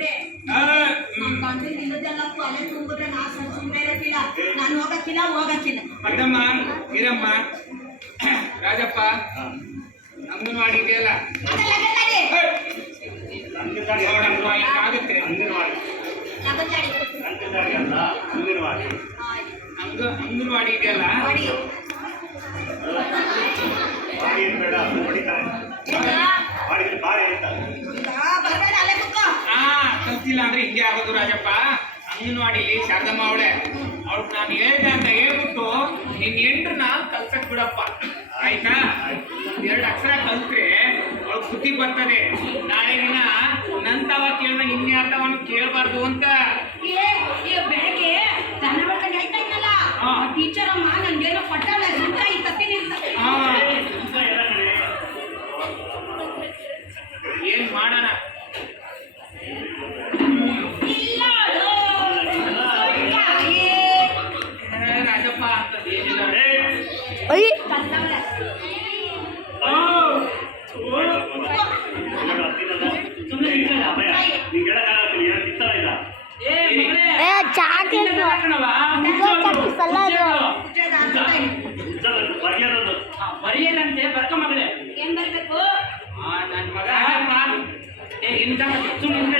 ಬಿಟ್ರೆ ನಮ್ಮ ಗಂಡನ ಇಲ್ಲದೆಲ್ಲಪ್ಪ ಅಲೆ ತುಂಬಿದ್ರೆ ನಾ ಸುಮ್ಮನೆ ಇರಕ್ಕಿಲ್ಲ. ನಾನು ಹೋಗಕ್ಕಿಲ್ಲ. ಮದ್ದಮ್ಮ ಇರಮ್ಮ ರಾಜಪ್ಪ ಅಂಗನವಾಡಿ ಇದೆಯಲ್ಲ ಆಗುತ್ತೆ. ಅಂಗನವಾಡಿ ಇದೆಯಲ್ಲ ಕಲ್ತಿಲ್ಲ ಅಂದ್ರೆ ಹಿಂಗೆ ಆಗೋದು ರಾಜಪ್ಪ. ಅಂಗನವಾಡಿಲಿ ಶಾರದಮ್ಮ ಅವಳೆ ನಾನು ಹೇಳ್ದೆ ಅಂತ ಹೇಳ್ಬಿಟ್ಟು ನಿನ್ ಎಂಟ್ರನ್ನ ಕಲ್ಸಕ್ ಬಿಡಪ್ಪ ಆಯ್ತಾ. 2 ಅಕ್ಷರ ಕಲ್ತ್ರೆ ಅವಳು ಬುದ್ಧಿ ಬರ್ತದೆ. ನಾಳೆ ದಿನ ನಂತವ ಕೇಳಿದಾಗ ಇನ್ಯಾರ್ದವನು ಕೇಳಬಾರ್ದು ಅಂತ. ಬೆಳಗ್ಗೆ ದನ ಬರ್ಕೊಂಡು ಹೇಳ್ತಾ ಇದ್ನಲ್ಲ ಟೀಚರ್ ಅಮ್ಮ ನನ್ಗೇನೋ ಪಟ್ಟಾಳ ಈ ತತ್ತೀನಿ ಏನ್ ಮಾಡೋಣ ರಾಜಪ್ಪ ಅಂತ ಬರೆಯದಂತೆ ಬರ್ಕ ಮಗಳೇ. ಏನ್ ಬರ್ಬೇಕು? ನನ್ ಮಗ ಇಂತ ಸುಮ್ಮನೆ